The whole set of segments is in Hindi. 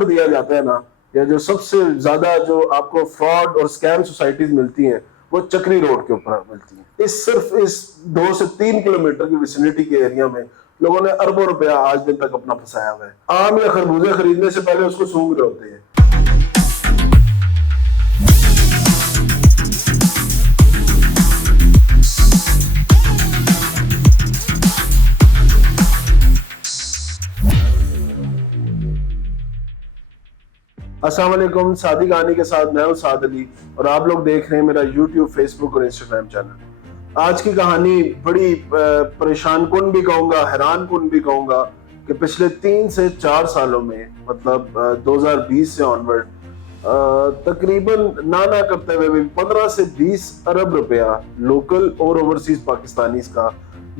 नंबर दिया जाता है ना, या जो सबसे ज्यादा जो आपको फ्रॉड और स्कैम सोसाइटीज मिलती हैं, वो चक्री रोड के ऊपर मिलती हैं। सिर्फ इस 2 से 3 किलोमीटर की विसिनिटी के एरिया में लोगों ने अरबों रुपया आज दिन तक अपना फंसाया हुआ है। आम या खरबूजे खरीदने से पहले उसको सूंघ रहे होते हैं। अस्सलाम वालेकुम, सादी कहानी के साथ मैं हूं साद अली और आप लोग देख रहे हैं मेरा यूट्यूब, फेसबुक और इंस्टाग्राम चैनल। आज की कहानी बड़ी परेशान कुन भी कहूंगा, हैरान कुन भी कहूंगा कि पिछले 3 से 4 सालों में, मतलब 2020 से ऑनवर्ड, तकरीबन ना करते हुए भी 15 से 20 अरब रुपया लोकल और ओवरसीज पाकिस्तानीज का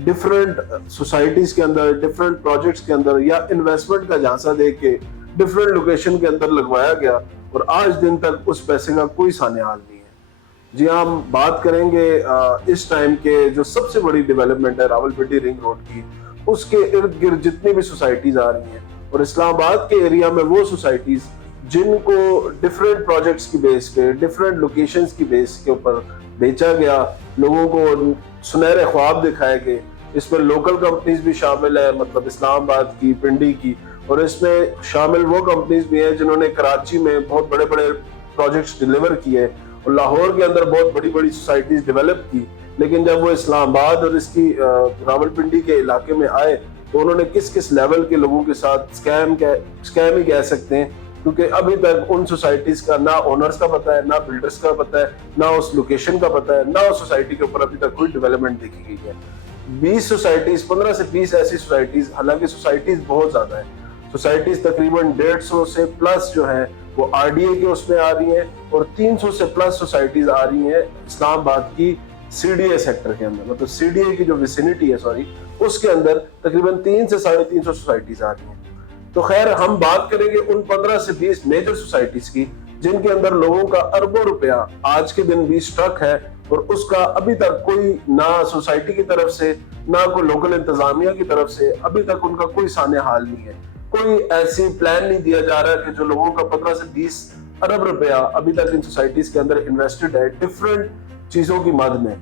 डिफरेंट सोसाइटीज के अंदर, डिफरेंट प्रोजेक्ट्स के अंदर या इन्वेस्टमेंट का झांसा दे के डिफरेंट लोकेशन के अंदर लगवाया गया और आज दिन तक उस पैसे का कोई साने हाल नहीं है। जी हाँ, हम बात करेंगे इस टाइम के जो सबसे बड़ी डेवलपमेंट है रावलपिंडी रिंग रोड की, उसके इर्द गिर्द जितनी भी सोसाइटीज आ रही हैं और इस्लामाबाद के एरिया में वो सोसाइटीज जिनको डिफरेंट प्रोजेक्ट्स की बेस पे, डिफरेंट लोकेशंस की बेस के ऊपर बेचा गया, लोगों को सुनहरे ख्वाब दिखाए गए। इसमें लोकल कंपनीज भी शामिल है, मतलब इस्लामाबाद की, पिंडी की, और इसमें शामिल वो कंपनीज भी हैं जिन्होंने कराची में बहुत बड़े बड़े प्रोजेक्ट्स डिलीवर किए और लाहौर के अंदर बहुत बड़ी बड़ी सोसाइटीज डेवलप की। लेकिन जब वो इस्लामाबाद और इसकी रावलपिंडी के इलाके में आए तो उन्होंने किस किस लेवल के लोगों के साथ स्कैम ही कह सकते हैं, क्योंकि अभी तक उन सोसाइटीज का ना ओनर्स का पता है, ना बिल्डर्स का पता है, ना उस लोकेशन का पता है, ना उस सोसाइटी के ऊपर अभी तक कोई डेवलपमेंट देखी गई है। 20 सोसाइटीज, 15 से 20 ऐसी सोसाइटीज, हालांकि सोसाइटीज बहुत ज्यादा है, सोसाइटीज तकरीबन 150 से प्लस जो है वो आरडीए के उसमें आ रही हैं और 300 से प्लस सोसाइटीज आ रही हैं इस्लामाबाद की सीडीए सेक्टर के अंदर, मतलब सीडीए की जो विसिनिटी है, सॉरी, उसके अंदर तकरीबन 3 से 350 सोसाइटीज आ रही हैं। तो खैर, हम बात करेंगे उन 15 से 20 मेजर सोसाइटीज की जिनके अंदर लोगों का अरबों रुपया आज के दिन भी स्टक है और उसका अभी तक कोई, ना सोसाइटी की तरफ से ना कोई लोकल इंतजामिया की तरफ से अभी तक उनका कोई साने हाल नहीं है। कोई ऐसी प्लान नहीं दिया जा रहा कि जो लोगों का 15 से 20 अरब रुपया अभी तक इन सोसाइटीज के अंदर इन्वेस्टेड है डिफरेंट चीजों की मद में।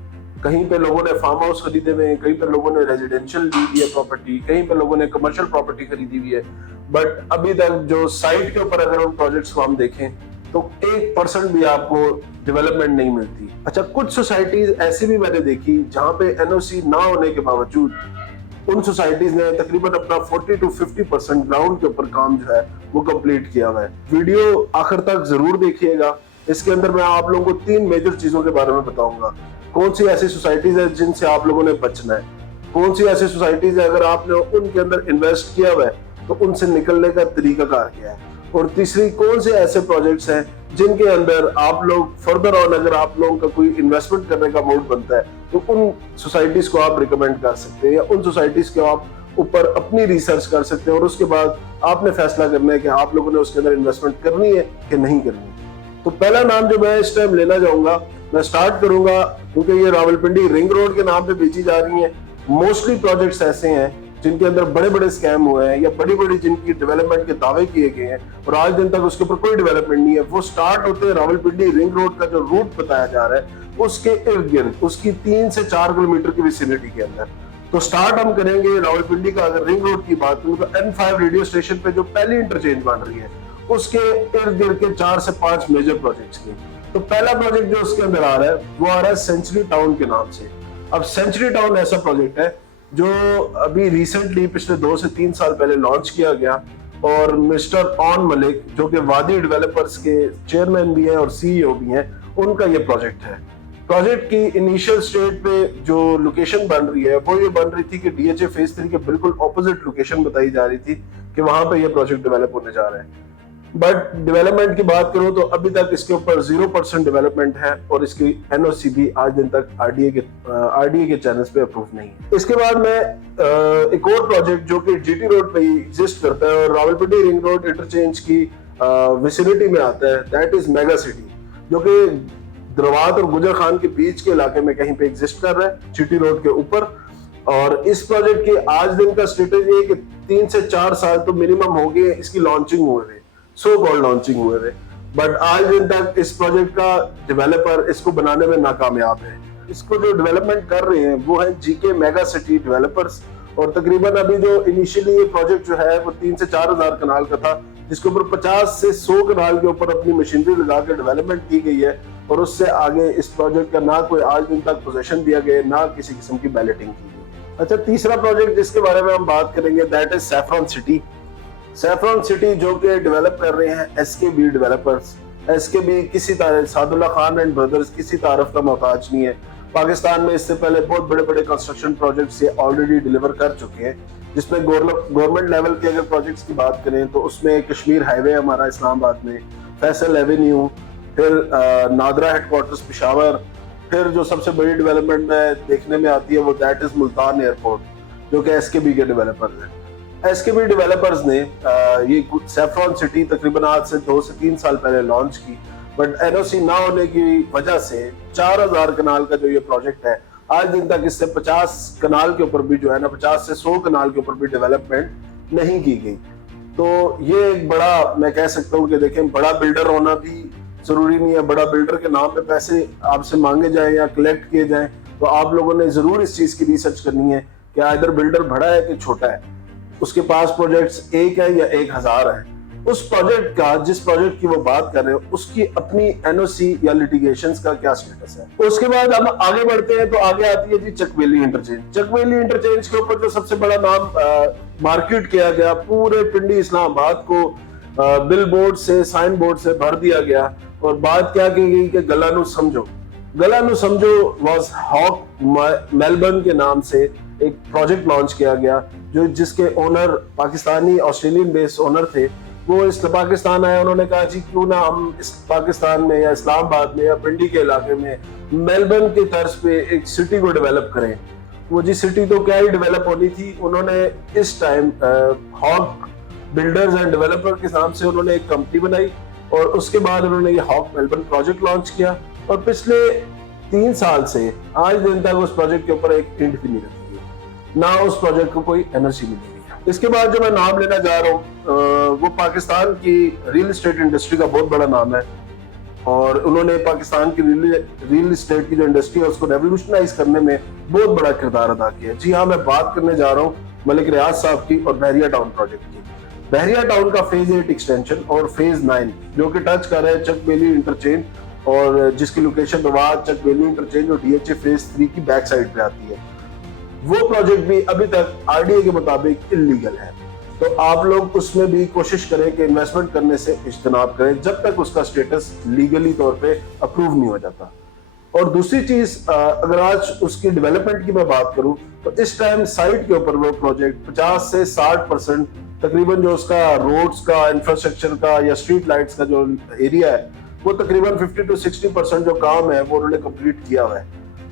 कहीं पे लोगों ने फार्म हाउस खरीदे हुए हैं, कहीं पे लोगों ने रेजिडेंशियल ली हुई है प्रॉपर्टी, कहीं पे लोगों ने कमर्शियल प्रॉपर्टी खरीदी हुई है, बट अभी तक जो साइट के ऊपर अगर उन प्रोजेक्ट्स को हम देखें तो 1% भी आपको डेवलपमेंट नहीं मिलती। अच्छा, कुछ सोसाइटीज ऐसी भी मैंने देखी जहां पे एनओसी ना होने के बावजूद उन सोसाइटीज ने तकरीबन अपना 40 to 50% ग्राउंड के ऊपर काम जो है वो कंप्लीट किया हुआ है। वीडियो आखिर तक जरूर देखिएगा, इसके अंदर मैं आप लोगों को 3 मेजर चीजों के बारे में बताऊंगा। कौन सी ऐसी सोसाइटीज है जिनसे आप लोगों ने बचना है, कौन सी ऐसी सोसाइटीज है अगर आपने उनके अंदर इन्वेस्ट किया हुआ है तो उनसे निकलने का तरीकाकार क्या है, और तीसरी कौन से ऐसे प्रोजेक्ट्स हैं जिनके अंदर आप लोग फर्दर ऑन, अगर आप लोगों का कोई इन्वेस्टमेंट करने का मूड बनता है तो उन सोसाइटीज को आप रिकमेंड कर सकते हैं या उन सोसाइटीज के आप ऊपर अपनी रिसर्च कर सकते हैं और उसके बाद आपने फैसला करना है कि आप लोगों ने उसके अंदर इन्वेस्टमेंट करनी है कि नहीं करनी। तो पहला नाम जो मैं इस टाइम लेना चाहूंगा, मैं स्टार्ट करूंगा क्योंकि ये रावलपिंडी रिंग रोड के नाम पे बेची जा रही है। मोस्टली प्रोजेक्ट्स ऐसे हैं जिनके अंदर बड़े बड़े स्कैम हुए हैं या बड़ी बड़ी जिनकी डेवलपमेंट के दावे किए गए हैं और आज दिन तक उसके ऊपर कोई डेवलपमेंट नहीं है। वो स्टार्ट होते हैं रावलपिंडी रिंग रोड का जो रूट बताया जा रहा है उसके इर्द गिर्द, उसकी 3 से 4 किलोमीटर की विसिनिटी के अंदर। तो स्टार्ट हम करेंगे रावलपिंडी का, अगर रिंग रोड की बात करूं तो N5 रेडियो स्टेशन पे जो पहली इंटरचेंज बन रही है उसके इर्द गिर्द के 4 से 5 मेजर प्रोजेक्ट्स की। तो पहला प्रोजेक्ट जो उसके अंदर आ रहा है वो आ रहा है सेंचुरी टाउन के नाम से। अब सेंचुरी टाउन ऐसा प्रोजेक्ट है जो अभी रिसेंटली पिछले 2 से 3 साल पहले लॉन्च किया गया और मिस्टर ऑन मलिक, जो कि वादी डेवलपर्स के चेयरमैन भी हैं और सीईओ भी हैं, उनका ये प्रोजेक्ट है। प्रोजेक्ट की इनिशियल स्टेज पे जो लोकेशन बन रही है वो ये बन रही थी कि डीएचए फेज 3 के बिल्कुल ऑपोजिट लोकेशन बताई जा रही थी कि वहां पे ये प्रोजेक्ट डेवलप होने जा रहा है। बट डेवलपमेंट की बात करूं तो अभी तक इसके ऊपर 0% डेवलपमेंट है और इसकी एनओसी भी आज दिन तक आरडीए के चैनल्स पे अप्रूव नहीं है। इसके बाद में एक और प्रोजेक्ट जो कि जीटी रोड पे ही एग्जिस्ट करता है और रावलपिंडी रिंग रोड इंटरचेंज की विसिनिटी में आता है, दैट इज मेगा सिटी, जो कि दरवात और गुजर खान के बीच के इलाके में कहीं पे एग्जिस्ट कर रहा है, जीटी रोड के ऊपर। और इस प्रोजेक्ट की आज दिन का स्टेटस ये है कि 3 से 4 साल तो मिनिमम हो गए इसकी लॉन्चिंग हुए। सो कॉल्ड लॉन्चिंग हुए थे, बट आज दिन तक इस प्रोजेक्ट का डेवलपर इसको बनाने में नाकामयाब है। इसको जो डेवलपमेंट कर रहे हैं वो है जीके मेगा सिटी डेवलपर्स, और तकरीबन अभी जो इनिशियली ये प्रोजेक्ट जो है वो 3 से 4 हजार कनाल का था, जिसके ऊपर 50 से 100 कनाल के ऊपर अपनी मशीनरी लगा के डेवलपमेंट की गई है, और उससे आगे इस प्रोजेक्ट का ना कोई आज दिन तक पोजीशन दिया गया, ना किसी किस्म की बैलेटिंग की गई। अच्छा, तीसरा प्रोजेक्ट जिसके बारे में हम बात करेंगे that is saffron city. Saffron city जो कि डेवलप कर रहे हैं एसकेबी डेवलपर्स। एसकेबी किसी तरह सादुल्ला खान एंड ब्रदर्स किसी तारफ का मोहताज नहीं है। पाकिस्तान में इससे पहले बहुत बड़े बड़े कंस्ट्रक्शन प्रोजेक्ट्स ये ऑलरेडी डिलीवर कर चुके हैं, जिसमें गवर्नमेंट लेवल के अगर प्रोजेक्ट्स की बात करें तो उसमें कश्मीर हाईवे हमारा इस्लामाबाद में, फैसल एवेन्यू, फिर नादरा हेडक्वार्टर्स पेशावर, फिर जो सबसे बड़ी डेवलपमेंट में देखने में आती है वो दैट इज मुल्तान एयरपोर्ट, जो कि एसकेबी के डेवलपर्स हैं। एसकेबी डेवलपर्स ने ये सैफरॉन सिटी तकरीबन आज से 2 से 3 साल पहले लॉन्च की, बट एनओसी ना होने की वजह से 4000 कनाल का जो ये प्रोजेक्ट है आज दिन तक इससे 50 कनाल के ऊपर भी जो है ना 50 से 100 कनाल के ऊपर भी डेवलपमेंट नहीं की गई। तो ये एक बड़ा, मैं कह सकता हूँ कि देखें, बड़ा बिल्डर होना भी जरूरी नहीं है। बड़ा बिल्डर के नाम पे पैसे आपसे मांगे जाए या कलेक्ट किए जाए तो आप लोगों ने जरूर इस चीज की रिसर्च करनी है कि इधर बिल्डर बड़ा है कि छोटा है, उसके पास प्रोजेक्ट्स 1 है या 1000 है। उस प्रोजेक्ट का, जिस प्रोजेक्ट की वो बात कर रहे हो, उसकी अपनी एनओसी या लिटिगेशंस का क्या स्टेटस है। उसके बाद हम आगे बढ़ते हैं तो आगे आती है जी चकवेली इंटरचेंज। चकवेली इंटरचेंज के ऊपर जो सबसे बड़ा नाम मार्केट किया गया, पूरे पिंडी इस्लामाबाद को बिल बोर्ड से, साइन बोर्ड से भर दिया गया, और बात क्या की गई कि गलानू समझो। गलानू समझो वाज हॉक मेलबर्न के नाम से एक प्रोजेक्ट लॉन्च किया गया, जो जिसके owner Pakistani Australian based owner थे। वो इस पाकिस्तान आए, उन्होंने कहा जी क्यों ना हम इस पाकिस्तान में या इस्लामाबाद में या पिंडी के इलाके में मेलबर्न के तर्ज पे एक सिटी को डेवलप करें। वो जी सिटी तो क्या ही डेवलप होनी थी, उन्होंने इस time Hawk builders and developer के नाम से उन्होंने एक कंपनी बनाई, और उसके बाद उन्होंने ये हॉक मेलबर्न प्रोजेक्ट लॉन्च किया, और पिछले 3 साल से आज दिन तक उस प्रोजेक्ट के ऊपर एक इंट भी नहीं रखी है, ना उस प्रोजेक्ट को कोई एनओसी मिली है। इसके बाद जो मैं नाम लेना जा रहा हूँ वो पाकिस्तान की रियल एस्टेट इंडस्ट्री का बहुत बड़ा नाम है, और उन्होंने पाकिस्तान की रियल एस्टेट की जो इंडस्ट्री है उसको रेवोल्यूशनाइज करने में बहुत बड़ा किरदार अदा किया। जी हाँ, मैं बात करने जा रहा हूँ मलिक रियाज साहब की और बहरिया टाउन प्रोजेक्ट की। बहरिया टाउन का फेज 8 एक्सटेंशन और फेज 9 जो कि टच कर रहा है चक बेली इंटरचेंज, और जिसकी लोकेशन रवाद चक बेली इंटरचेंज और डीएचए फेज 3 की बैक साइड पे आती है, वो प्रोजेक्ट भी अभी तक आरडीए के मुताबिक इल्लीगल है। तो आप लोग उसमें भी कोशिश करें कि इन्वेस्टमेंट करने से इज्तनाब करें जब तक उसका स्टेटस लीगली तौर पे अप्रूव नहीं हो जाता। और दूसरी चीज, अगर आज उसकी डेवलपमेंट की मैं बात करूं तो इस टाइम साइट के ऊपर वो प्रोजेक्ट 50 से 60% तकरीबन जो उसका रोड्स का, इंफ्रास्ट्रक्चर का या स्ट्रीट लाइट्स का जो एरिया है वो तकरीबन 50 to 60% जो काम है वो उन्होंने कंप्लीट किया हुआ है।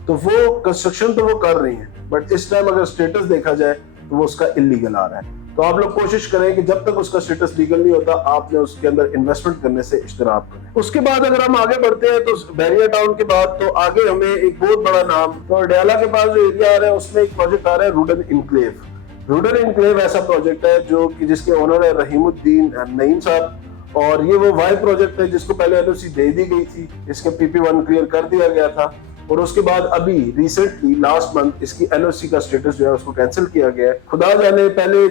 तो वो कंस्ट्रक्शन तो वो कर रही है, बट इस टाइम अगर स्टेटस देखा जाए तो वो उसका इलीगल आ रहा है। तो आप लोग कोशिश करें कि जब तक उसका स्टेटस लीगल नहीं होता आपने उसके अंदर इन्वेस्टमेंट करने से इज्तनाब करें। उसके बाद अगर हम आगे बढ़ते हैं तो बहरिया टाउन के बाद तो आगे हमें एक बहुत बड़ा नाम, तो डयाला के पास जो एरिया आ रहा है उसमें एक प्रोजेक्ट आ रहा है रूडन इनक्लेव। रूडन इनक्लेव ऐसा प्रोजेक्ट है जो कि जिसके ओनर है रहीमुद्दीन नईम साहब, और ये वो वाई प्रोजेक्ट है जिसको पहले एनओसी दे दी गई थी, इसके PP1 क्लियर कर दिया गया था, और उसके बाद अभी रिसेंटली लास्ट मंथ इसकी एनओसी का स्टेटस जो है उसको कैंसिल किया गया है। खुदा जाने पहले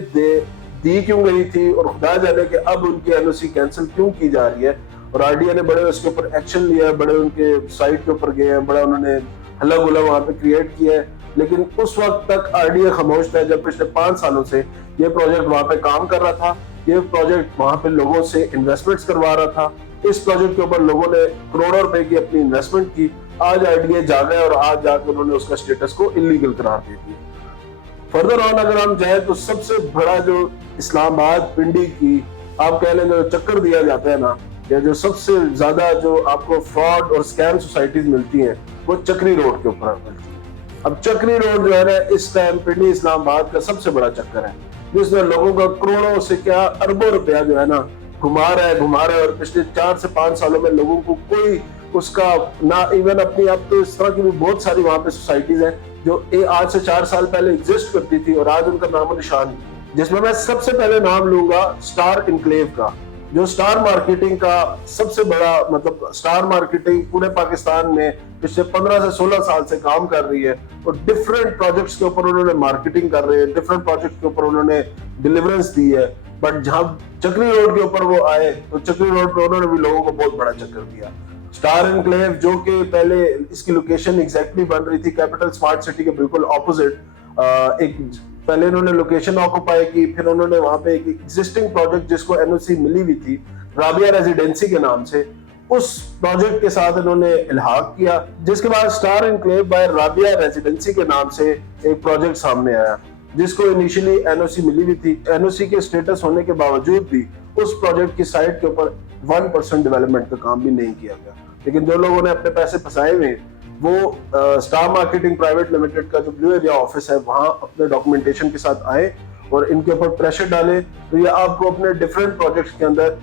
दी क्यों गई थी और खुदा जाने के अब उनकी एनओसी कैंसिल क्यों की जा रही है, और आरडीए ने बड़े उसके ऊपर एक्शन लिया है, बड़े उनके साइट के ऊपर गए हैं, बड़ा उन्होंने हल्ला गुल्ला वहां पे क्रिएट किया है। लेकिन उस वक्त तक आरडीए खामोश था जब पिछले 5 सालों से ये प्रोजेक्ट वहां पे काम कर रहा था, ये प्रोजेक्ट वहां पे लोगों से इन्वेस्टमेंट्स करवा रहा था, इस प्रोजेक्ट के ऊपर लोगों ने करोड़ों रुपए की अपनी इन्वेस्टमेंट की। आज आरडीए जागा है और आज जाकर उन्होंने उसका स्टेटस को इलीगल करार दे दिया। फर्दर ऑन अगर हम जाए तो सबसे बड़ा जो इस्लामाबाद पिंडी की आप कह लें जो चक्कर दिया जाता है ना, या जो सबसे ज्यादा जो आपको फ्रॉड और स्कैम सोसाइटीज मिलती हैं वो चक्री रोड के ऊपर मिलती है। अब चक्री रोड जो है ना इस टाइम पिंडी इस्लामाबाद का सबसे बड़ा चक्कर है, जिसमें लोगों का करोड़ों से क्या अरबों रुपया जो है ना घुमा रहा है, और पिछले 4 से 5 सालों में लोगों को कोई उसका ना इवन अपनी, अब तो इस तरह की भी बहुत सारी वहां पे सोसाइटीज हैं जो आज से 4 साल पहले एग्जिस्ट करती थी और आज उनका नामो निशान, जिसमें मैं सबसे पहले नाम लूंगा स्टार इनक्लेव का, जो स्टार मार्केटिंग का सबसे बड़ा मतलब स्टार मार्केटिंग पूरे पाकिस्तान में पिछले 15 से 16 साल से काम कर रही है और डिफरेंट प्रोजेक्ट्स के ऊपर उन्होंने मार्केटिंग कर रहे हैं, डिफरेंट प्रोजेक्ट के ऊपर उन्होंने डिलीवरेंस दी है। बट जहां चक्री रोड के ऊपर वो आए तो चक्री रोड पे उन्होंने भी लोगों को बहुत बड़ा चक्कर दिया। स्टार एनक्लेव जो कि पहले इसकी लोकेशन एग्जैक्टली बन रही थी कैपिटल स्मार्ट सिटी के बिल्कुल ऑपोजिट, एक पहले इन्होंने लोकेशन ऑक्यूपाई की, फिर उन्होंने वहां पे एक एग्जिस्टिंग प्रोजेक्ट जिसको एनओसी मिली हुई थी राबिया रेजिडेंसी के नाम से, उस प्रोजेक्ट के साथ इन्होंने इल्हाक किया, जिसके बाद star enclave by Rabia residency के नाम से एक प्रोजेक्ट सामने आया जिसको इनिशियली एनओसी मिली हुई थी। एनओसी के स्टेटस होने के बावजूद भी उस प्रोजेक्ट की साइट के ऊपर 1% डेवलपमेंट का काम भी नहीं किया गया। लेकिन जो लोगों ने अपने पैसे फंसाए हुए वो स्टार मार्केटिंग प्राइवेट लिमिटेड का जो ब्लू एरिया ऑफिस है वहां अपने डॉक्यूमेंटेशन के साथ आए और इनके ऊपर प्रेशर डाले तो ये आपको अपने डिफरेंट प्रोजेक्ट्स के अंदर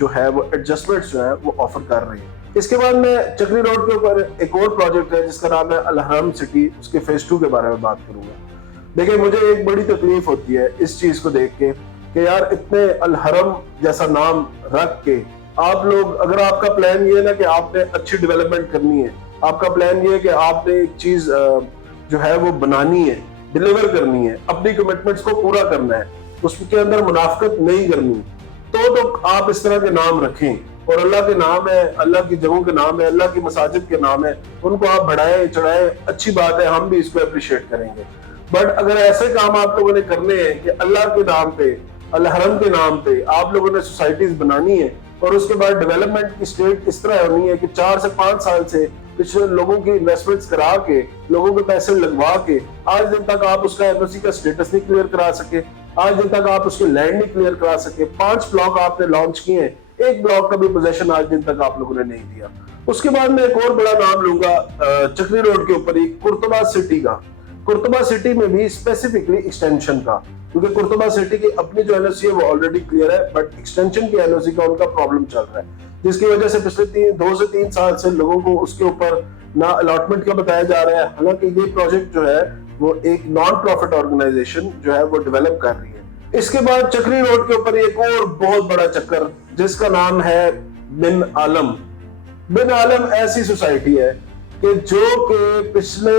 जो है वो एडजस्टमेंट्स जो है वो ऑफर कर रही है। इसके बाद में चक्री रोड के ऊपर एक और प्रोजेक्ट है जिसका नाम है अल हरम सिटी, उसके फेज 2 के बारे में बात करूंगा। देखिए मुझे एक बड़ी तकलीफ होती है इस चीज को देख के कि यार इतने अल हरम जैसा नाम रख के आप लोग, अगर आपका प्लान ये है ना कि आपने अच्छी डेवलपमेंट करनी है, आपका प्लान ये है कि आपने एक चीज जो है वो बनानी है, डिलीवर करनी है, अपनी कमिटमेंट्स को पूरा करना है, उसके अंदर मुनाफकत नहीं करनी, तो आप इस तरह के नाम रखें। और अल्लाह के नाम है, अल्लाह की जगहों के नाम है, अल्लाह की मसाजिद के नाम है, उनको आप बढ़ाएं चढ़ाएं, अच्छी बात है, हम भी इसको अप्रिशिएट करेंगे। बट अगर ऐसे काम आप लोगों ने करने हैं कि अल्लाह के नाम पे, अल हरम के नाम पे आप लोगों ने सोसाइटीज बनानी है और उसके बाद डेवलपमेंट की स्टेट इस तरह होनी है कि 4 से 5 साल से पिछले लोगों की इन्वेस्टमेंट्स करा के, लोगों के पैसे लगवा के आज दिन तक आप उसका एनओसी का स्टेटस नहीं क्लियर करा सके, आज दिन तक आप उसकी लैंड नहीं क्लियर करा सके। 5 ब्लॉक आपने लॉन्च किए, एक ब्लॉक का भी पोजेशन आज दिन तक आप लोगों ने नहीं दिया। उसके बाद मैं एक और बड़ा नाम लूंगा चक्री रोड के ऊपर ही कुर्तुबा सिटी का। कुर्तुबा सिटी में भी स्पेसिफिकली एक्सटेंशन का, क्योंकि कुर्तुबा सिटी की अपनी जो एनओसी है वो ऑलरेडी क्लियर है बट एक्सटेंशन की एनओसी का उनका प्रॉब्लम चल रहा है, जिसकी वजह से पिछले 2 से 3 साल से लोगों को उसके ऊपर ना अलॉटमेंट का बताया जा रहा है। हालांकि ये प्रोजेक्ट जो है वो एक नॉन प्रॉफिट ऑर्गेनाइजेशन जो है वो डेवलप कर रही है। इसके बाद चक्री रोड के ऊपर एक और बहुत बड़ा चक्कर जिसका नाम है बिन आलम। बिन आलम ऐसी सोसाइटी है कि जो कि पिछले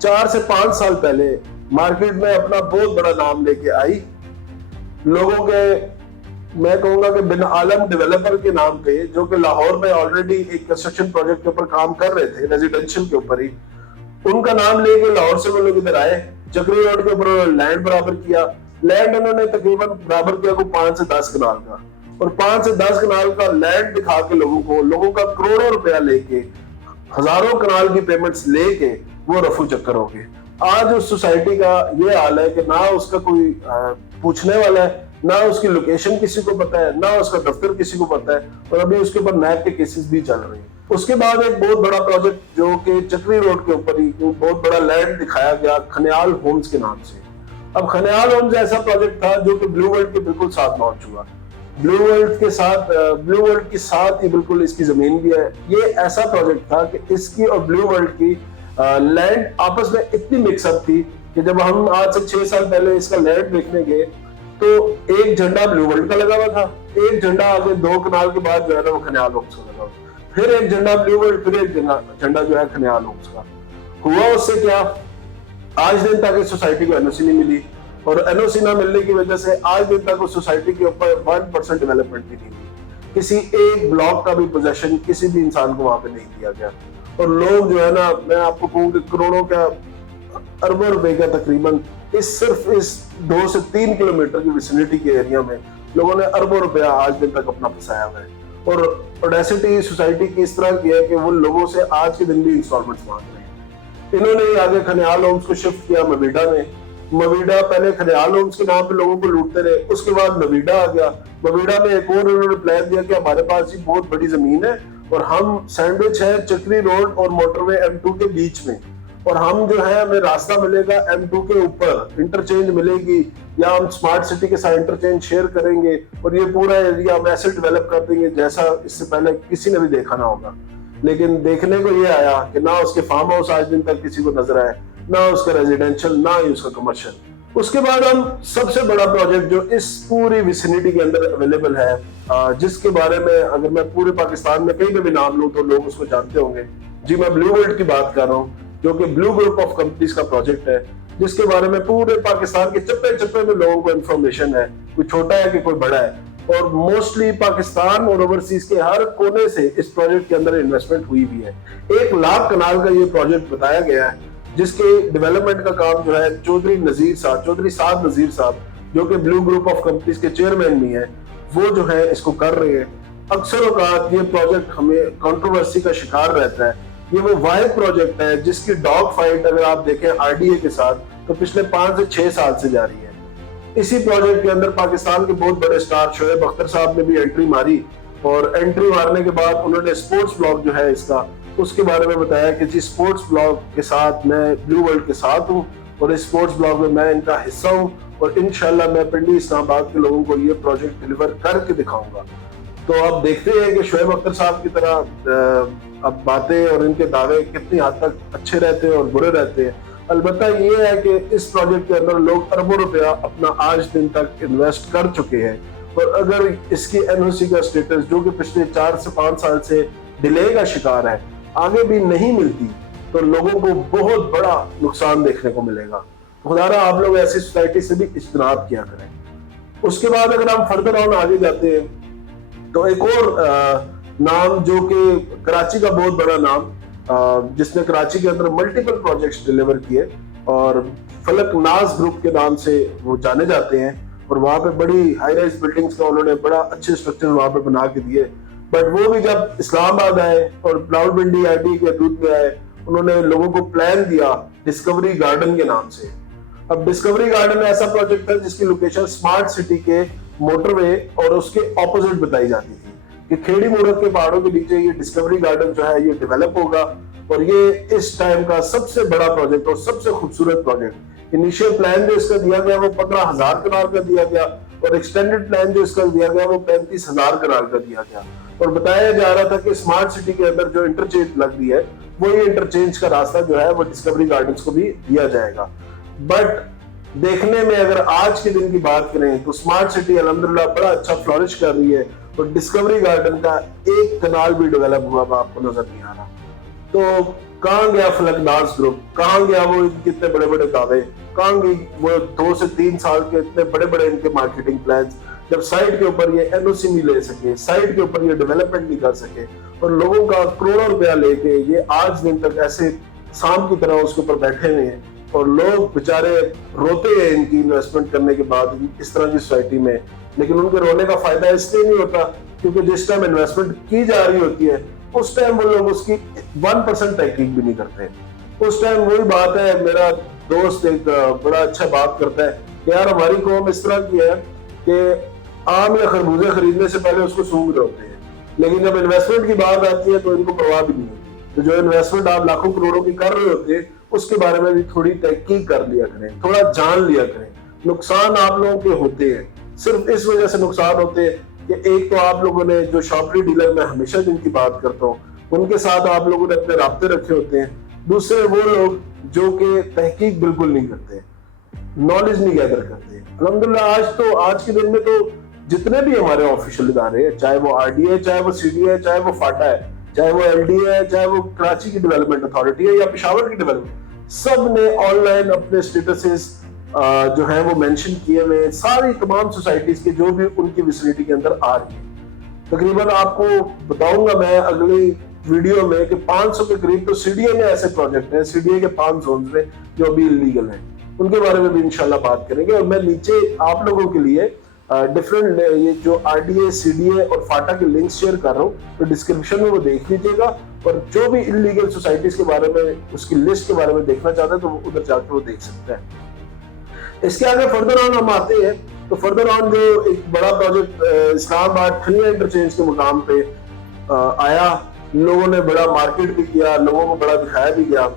4 से 5 साल पहले मार्केट में अपना बहुत बड़ा नाम लेके आई। लोगों के, मैं कहूंगा कि बिन आलम डेवलपर के नाम पे, जो कि लाहौर में ऑलरेडी एक कंस्ट्रक्शन प्रोजेक्ट के ऊपर काम कर रहे थे रेजिडेंशियल के ऊपर ही, उनका नाम लेके लाहौर से वो लोग इधर आए। चक्री रोड के ऊपर उन्होंने लैंड बराबर किया। लैंड उन्होंने तकरीबन बराबर किया को 5 से 10 कनाल का, और 5 से 10 कनाल का लैंड दिखा के लोगों का करोड़ों रुपया लेके, हजारों कनाल की पेमेंट्स लेके वो रफू चक्कर हो गए। आज उस सोसाइटी का ये हाल है कि ना उसका कोई पूछने वाला है, ना उसकी लोकेशन किसी को पता है, ना उसका दफ्तर किसी को पता है, और अभी उसके ऊपर नैब के केसेस भी चल रहे हैं। उसके बाद एक बहुत बड़ा प्रोजेक्ट जो कि चक्री रोड के ऊपर ही बहुत बड़ा लैंड दिखाया गया खनियाल होम्स के नाम से। अब खनियाल होम्स ऐसा प्रोजेक्ट था जो कि ब्लू वर्ल्ड के बिल्कुल साथ लॉन्च हुआ। ब्लू वर्ल्ड के साथ ही बिल्कुल इसकी जमीन भी है। ये ऐसा प्रोजेक्ट था कि इसकी और ब्लू वर्ल्ड की लैंड आपस में इतनी मिक्सअप थी कि जब हम आज से 6 साल पहले इसका लैंड देखने गए तो एक झंडा ब्लू वर्ल्ड का लगा हुआ था, एक झंडा आगे 2 कनाल के बाद जो है ना वो खनियाल होम्स का लगा हुआ, फिर एक झंडा ब्लू वर्ल्ड, फिर एक झंडा जो है खनियाल होम्स का। हुआ उससे क्या, आज दिन तक इस सोसाइटी को एनओसी नहीं मिली, और एनओसी ना मिलने की वजह से आज दिन तक उस सोसाइटी के ऊपर 1% डेवलपमेंट भी नहीं हुई। किसी एक ब्लॉक का भी पोजेशन किसी भी इंसान को वहां पे नहीं दिया गया, और लोग जो है ना, मैं आपको कहूँ कि करोड़ों का, अरबों रुपए का तकरीबन सिर्फ इस 2 से 3 किलोमीटर की विसिनिटी के एरिया में लोगों ने अरबों रुपया आज दिन तक अपना फंसाया हुआ है। और ऑडेसिटी सोसाइटी की इस तरह की है कि वो लोगों से आज के दिन भी इंस्टॉलमेंट्स मांग रहे हैं। इन्होंने आगे खनियाल होम्स को शिफ्ट किया मवीडा में। मवीडा पहले खनियाल होम्स के नाम पे लोगों को लूटते रहे, उसके बाद मवीडा आ गया। मवीडा में एक और उन्होंने प्लान दिया कि हमारे पास ही बहुत बड़ी जमीन है और हम सैंडविच है चक्री रोड और मोटरवे M2 के बीच में, और हम जो है हमें रास्ता मिलेगा M2 के ऊपर, इंटरचेंज मिलेगी, या हम स्मार्ट सिटी के साथ इंटरचेंज शेयर करेंगे और ये पूरा एरिया हम ऐसे डेवलप कर देंगे जैसा इससे पहले किसी ने भी देखा ना होगा। लेकिन देखने को ये आया कि ना उसके फार्म हाउस आज दिन तक किसी को नजर आए, ना उसका रेजिडेंशियल, ना ही उसका कमर्शियल। उसके बाद हम सबसे बड़ा प्रोजेक्ट जो इस पूरी विसिनिटी के अंदर अवेलेबल है, जिसके बारे में अगर मैं पूरे पाकिस्तान में कहीं पे भी नाम लूं तो लोग उसको जानते होंगे। जी, मैं ब्लू वर्ल्ड की बात कर रहा हूँ, जो कि ब्लू ग्रुप ऑफ कंपनीज का प्रोजेक्ट है, जिसके बारे में पूरे पाकिस्तान के चप्पे चप्पे में लोगों को इन्फॉर्मेशन है, कोई छोटा है कि कोई बड़ा है। और मोस्टली पाकिस्तान और ओवरसीज के हर कोने से इस प्रोजेक्ट के अंदर इन्वेस्टमेंट हुई भी है। 1 लाख कनाल का ये प्रोजेक्ट बताया गया है, जिसके डेवलपमेंट का काम जो है चौधरी साद नजीर साहब, जो कि ब्लू ग्रुप ऑफ कंपनीज के चेयरमैन भी हैं, वो जो है इसको कर रहे हैं। अक्सर औकात ये प्रोजेक्ट हमें कंट्रोवर्सी का शिकार रहता है। ये वो वाहिद प्रोजेक्ट है जिसकी डॉग फाइट अगर आप देखें आरडीए के साथ तो पिछले 5 से 6 साल से जारी है। इसी प्रोजेक्ट के अंदर पाकिस्तान के बहुत बड़े स्टार शोएब अख्तर साहब ने भी एंट्री मारी, और एंट्री मारने के बाद उन्होंने स्पोर्ट्स ब्लॉग जो है इसका, उसके बारे में बताया कि जी स्पोर्ट्स ब्लॉग के साथ मैं ब्लू वर्ल्ड के साथ हूँ और इस स्पोर्ट्स ब्लॉग में मैं इनका हिस्सा हूँ, और इंशाल्लाह मैं पिंडी इस्लामाबाद के लोगों को ये प्रोजेक्ट डिलीवर करके दिखाऊंगा। तो अब देखते हैं कि शोएब अख्तर साहब की तरह अब बातें और इनके दावे कितनी हद तक अच्छे रहते हैं और बुरे रहते हैं। अलबत्ता ये है कि इस प्रोजेक्ट के अंदर लोग अरबों रुपया अपना आज दिन तक इन्वेस्ट कर चुके हैं, और अगर इसकी एनओसी का स्टेटस जो कि पिछले 4 से 5 साल से डिले का शिकार है आगे भी नहीं मिलती, तो लोगों को बहुत बड़ा नुकसान देखने को मिलेगा। खुदारा आप लोग ऐसी सोसाइटी से भी इज्तनाब किया करें। उसके बाद अगर हम फर्दर ऑन आगे जाते हैं तो एक और नाम जो कि कराची का बहुत बड़ा नाम, जिसने कराची के अंदर मल्टीपल प्रोजेक्ट्स डिलीवर किए और फलक नाज ग्रुप के नाम से वो जाने जाते हैं, और वहां पे बड़ी हाई राइज बिल्डिंग्स का उन्होंने बड़ा अच्छे स्ट्रक्चर वहां पे बना के दिए। बट वो भी जब इस्लामाबाद आए और रावलपिंडी आईटी के दूध में आए, उन्होंने लोगों को प्लान दिया डिस्कवरी गार्डन के नाम से। अब डिस्कवरी गार्डन ऐसा प्रोजेक्ट है जिसकी लोकेशन स्मार्ट सिटी के मोटरवे और उसके ऑपोजिट बताई जाती थी कि खेड़ी मूरत के पहाड़ों के नीचे ये डिस्कवरी गार्डन जो है ये डेवलप होगा, और ये इस टाइम का सबसे बड़ा प्रोजेक्ट और सबसे खूबसूरत प्रोजेक्ट। इनिशियल प्लान जो इसका दिया गया वो 15,000 कनाल का दिया गया, और एक्सटेंडेड प्लान जो इसका दिया गया वो 35,000 कनाल का दिया गया, और बताया जा रहा था कि स्मार्ट सिटी के अंदर जो इंटरचेंज लग रही है वो ये इंटरचेंज का रास्ता जो है वो डिस्कवरी गार्डन्स को भी दिया जाएगा। बट देखने में अगर आज के दिन की बात करें तो स्मार्ट सिटी अल्हम्दुलिल्लाह बड़ा अच्छा फ्लोरिश कर रही है, और डिस्कवरी गार्डन का एक कनाल भी डेवलप हुआ आपको नजर नहीं आ रहा। तो कहाँ गया फलकनाज ग्रुप, कहाँ गया वो कितने बड़े बड़े दावे, कहाँ गई वो 2 से 3 साल के इतने बड़े बड़े इनके मार्केटिंग प्लान्स, जब साइट के ऊपर ये एनओसी नहीं ले सके, साइट के ऊपर ये डेवलपमेंट नहीं कर सके, और लोगों का करोड़ों रुपया लेके ये आज दिन तक ऐसे सांप की तरह उसके ऊपर बैठे हुए हैं, और लोग बेचारे रोते हैं इनकी इन्वेस्टमेंट करने के बाद इस तरह की सोसाइटी में। लेकिन उनके रोने का फायदा इसलिए नहीं होता क्योंकि जिस टाइम इन्वेस्टमेंट की जा रही होती है उस टाइम वो लोग उसकी 1% तहकीक भी नहीं करते। उस टाइम वही बात है, मेरा दोस्त एक बड़ा अच्छा बात करता है कि यार हमारी कौम इस तरह की है कि आम या खरबूजे खरीदने से पहले उसको सूंघ रहे होते हैं, लेकिन जब इन्वेस्टमेंट की बात आती है तो इनको परवाह भी नहीं होती। तो जो इन्वेस्टमेंट आप लाखों करोड़ों की कर रहे होते हैं उसके बारे में भी थोड़ी तहकीक कर लिया करें, थोड़ा जान लिया करें। नुकसान आप लोगों के होते हैं, सिर्फ इस वजह से नुकसान होते हैं कि एक तो आप लोगों ने जो शॉपरी डीलर, मैं हमेशा जिनकी बात करता हूँ, उनके साथ आप लोगों ने अपने राब्ते रखे होते हैं। दूसरे वो लोग जो कि तहकीक बिल्कुल नहीं करते, नॉलेज नहीं गैदर करते। अल्हम्दुलिल्लाह आज के दिन में तो जितने भी हमारे ऑफिशियल इदारे हैं, चाहे वो आरडीए, चाहे वो सीडीए, चाहे वो फाटा है, चाहे वो एलडीए है, चाहे वो कराची की डेवलपमेंट अथॉरिटी है या पेशावर की डेवलपमेंट, सब ने ऑनलाइन अपने स्टेटसेस जो है वो मेंशन किए हुए सारी तमाम सोसाइटीज के जो भी उनकी विसिनिटी के अंदर आ रही है। तकरीबन आपको बताऊंगा मैं अगली वीडियो में कि 500 के करीब तो सीडीए में ऐसे प्रोजेक्ट हैं, सीडीए के 5 जोन्स में जो अभी इलीगल हैं, उनके बारे में भी इंशाल्लाह बात करेंगे। और मैं नीचे आप लोगों के लिए डिफरेंट ये जो आरडीए, सीडीए और फाटा के लिंक शेयर कर रहा हूँ, तो डिस्क्रिप्शन में वो देख लीजिएगा, और जो भी इलीगल सोसाइटीज के बारे में उसकी लिस्ट के बारे में देखना चाहते हैं तो वो उधर जाकर वो देख सकते हैं। इसके आगे फर्दर ऑन हम आते हैं तो फर्दर ऑन जो एक बड़ा प्रोजेक्ट इस्लामाबाद खनिया इंटरचेंज के मुकाम पे आया, लोगों ने बड़ा मार्केट भी किया, लोगों को बड़ा दिखाया भी गया,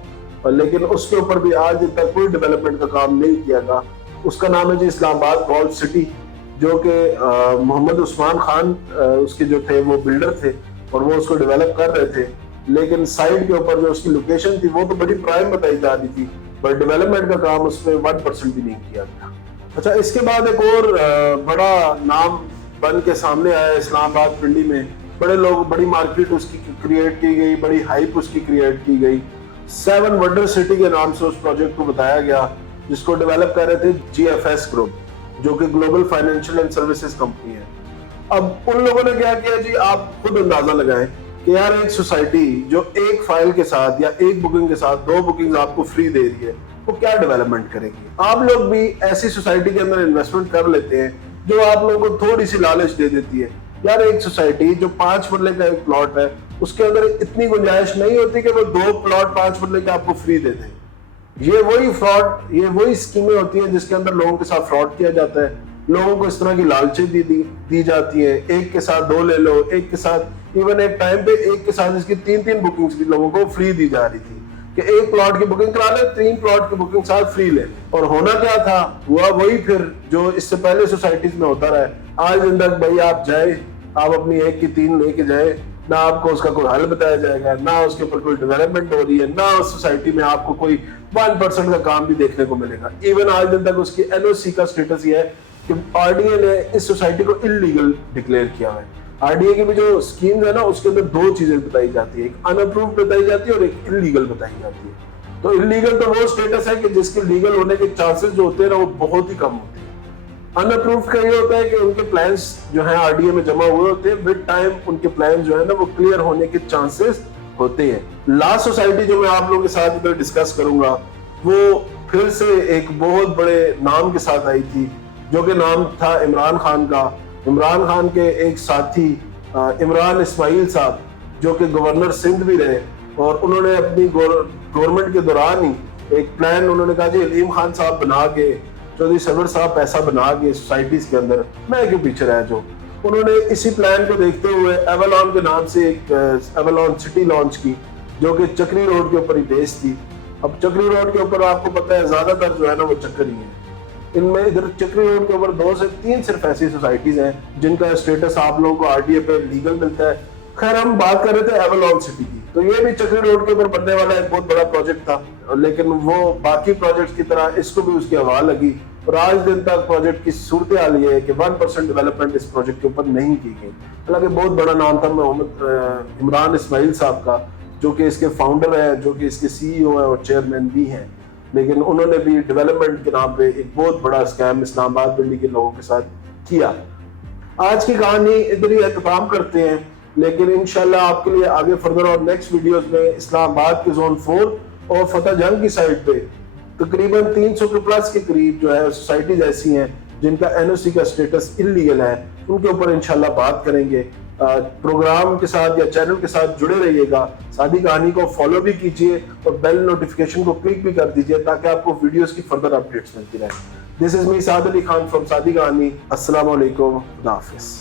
लेकिन उसके ऊपर भी आज तक कोई डेवलपमेंट का काम नहीं किया गया। उसका नाम है जी इस्लामाबाद गोल्ड सिटी, जो कि मोहम्मद उस्मान खान उसके जो थे वो बिल्डर थे और वो उसको डेवलप कर रहे थे, लेकिन साइड के ऊपर जो उसकी लोकेशन थी वो तो बड़ी प्राइम बताई जा रही थी, पर डेवलपमेंट का काम उसमें 1% भी नहीं किया गया। अच्छा, इसके बाद एक और बड़ा नाम बन के सामने आया इस्लामाबाद पिंडी में। बड़े लोग, बड़ी मार्केट उसकी क्रिएट की गई, बड़ी हाइप उसकी क्रिएट की गई। 7 वंडर सिटी के नाम से उस प्रोजेक्ट को बताया गया, जिसको डेवलप कर रहे थे GFS ग्रुप, जो कि global financial and services company है। अब उन लोगों ने क्या किया जी, आप खुद अंदाजा लगाएं कि यार एक सोसाइटी जो एक फाइल के साथ या एक बुकिंग के साथ 2 बुकिंग आपको फ्री दे रही है, वो क्या डेवलपमेंट करेगी। आप लोग भी ऐसी सोसाइटी के अंदर इन्वेस्टमेंट कर लेते हैं जो आप लोगों को थोड़ी सी लालच दे देती है। यार एक सोसाइटी जो 5 मरले का एक प्लॉट है, उसके अंदर इतनी गुंजाइश नहीं होती कि वो 2 प्लॉट 5 मरले के आपको फ्री दे दे। ये वही फ्रॉड, ये वही स्कीमें होती हैं जिसके अंदर लोगों के साथ फ्रॉड किया जाता है। लोगों को इस तरह की लालचें दी जाती है, एक के साथ 2 ले लो, एक के साथ, इवन एक टाइम पे एक के साथ इसकी 3-3 बुकिंग्स भी लोगों को फ्री दी जा रही थी कि एक प्लॉट की बुकिंग करा ले, 3 प्लॉट की बुकिंग साथ फ्री ले। और होना क्या था, हुआ वही फिर जो इससे पहले सोसाइटीज में होता रहा। आज दिन तक भाई आप जाए, आप अपनी 1 की 3 लेके जाए, ना आपको उसका कोई हल बताया जाएगा, ना उसके ऊपर कोई डेवलपमेंट हो रही है, ना उस सोसाइटी में आपको कोई 1% का काम भी देखने को मिलेगा। इवन आज दिन तक उसकी LOC का स्टेटस ये है कि RDA ने इस सोसाइटी को इलीगल डिक्लेयर किया है। RDA की भी जो स्कीम है ना, उसके अंदर 2 चीजें बताई जाती है, एक अनअप्रूव्ड बताई जाती है और एक इलीगल बताई जाती है। तो इलीगल तो वो स्टेटस है कि जिसके लीगल होने के चांसेस जो होते हैं ना, वो बहुत ही कम होते हैं। अनअप्रूव्ड का ये होता है कि उनके प्लान्स जो है RDA में जमा हुए होते हैं, विद टाइम उनके प्लान जो है ना वो क्लियर होने के चांसेस होते हैं। लास्ट सोसाइटी जो मैं आप लोगों के साथ इधर डिस्कस करूंगा, वो फिर से एक बहुत बड़े नाम के साथ आई थी, जो कि नाम था इमरान खान का। इमरान खान के एक साथी इमरान इस्माइल साहब, जो कि गवर्नर सिंध भी रहे, और उन्होंने अपनी गवर्नमेंट के दौरान ही एक प्लान उन्होंने कहा जी अलीम खान साहब बना के, चौधरी सरवर साहब पैसा बना के सोसाइटीज के अंदर, मैं क्यों पीछे रहा। जो उन्होंने इसी प्लान को देखते हुए एवलॉन के नाम से एक एवलॉन सिटी लॉन्च की, जो कि चक्री रोड के ऊपर ही बेस्ड थी। अब चक्री रोड के ऊपर आपको पता है ज्यादातर जो है ना वो चक्कर ही है। इनमें इधर चक्री रोड के ऊपर 2 से 3 सिर्फ ऐसी सोसाइटीज हैं जिनका स्टेटस आप लोगों को RDA पे लीगल मिलता है। खैर, हम बात कर रहे थे एवलॉन सिटी की, तो ये भी चक्री रोड के ऊपर बनने वाला एक बहुत बड़ा प्रोजेक्ट था, लेकिन वो बाकी प्रोजेक्ट की तरह इसको भी उसकी हवा लगी, और आज दिन तक प्रोजेक्ट की सूरत हाल ये है कि 1% डेवलपमेंट इस प्रोजेक्ट के ऊपर नहीं की गई। हालांकि बहुत बड़ा नाम था इमरान इस्माइल साहब का, जो कि इसके फाउंडर है, जो कि इसके CEO है और चेयरमैन भी हैं, लेकिन उन्होंने भी डेवलपमेंट के नाम पे एक बहुत बड़ा स्कैम इस्लामाबाद दिल्ली के लोगों के साथ किया। आज की कहानी इधर ही एहतमाम करते हैं, लेकिन इंशाल्लाह आपके लिए आगे फर्दर और नेक्स्ट वीडियोस में इस्लामाबाद के जोन 4 और फतेह जंग की साइड पे तकरीबन 300 के प्लस के करीब जो है सोसाइटीज ऐसी हैं जिनका NOC का स्टेटस इलीगल है, उनके ऊपर इंशाल्लाह बात करेंगे। प्रोग्राम के साथ या चैनल के साथ जुड़े रहिएगा। सादी कहानी को फॉलो भी कीजिए और बेल नोटिफिकेशन को क्लिक भी कर दीजिए ताकि आपको वीडियोस की फर्दर अपडेट्स मिलती रहे। This is me Saad Ali Khan from सादी कहानी। अस्सलाम वालेकुम, खुदा हाफिज़।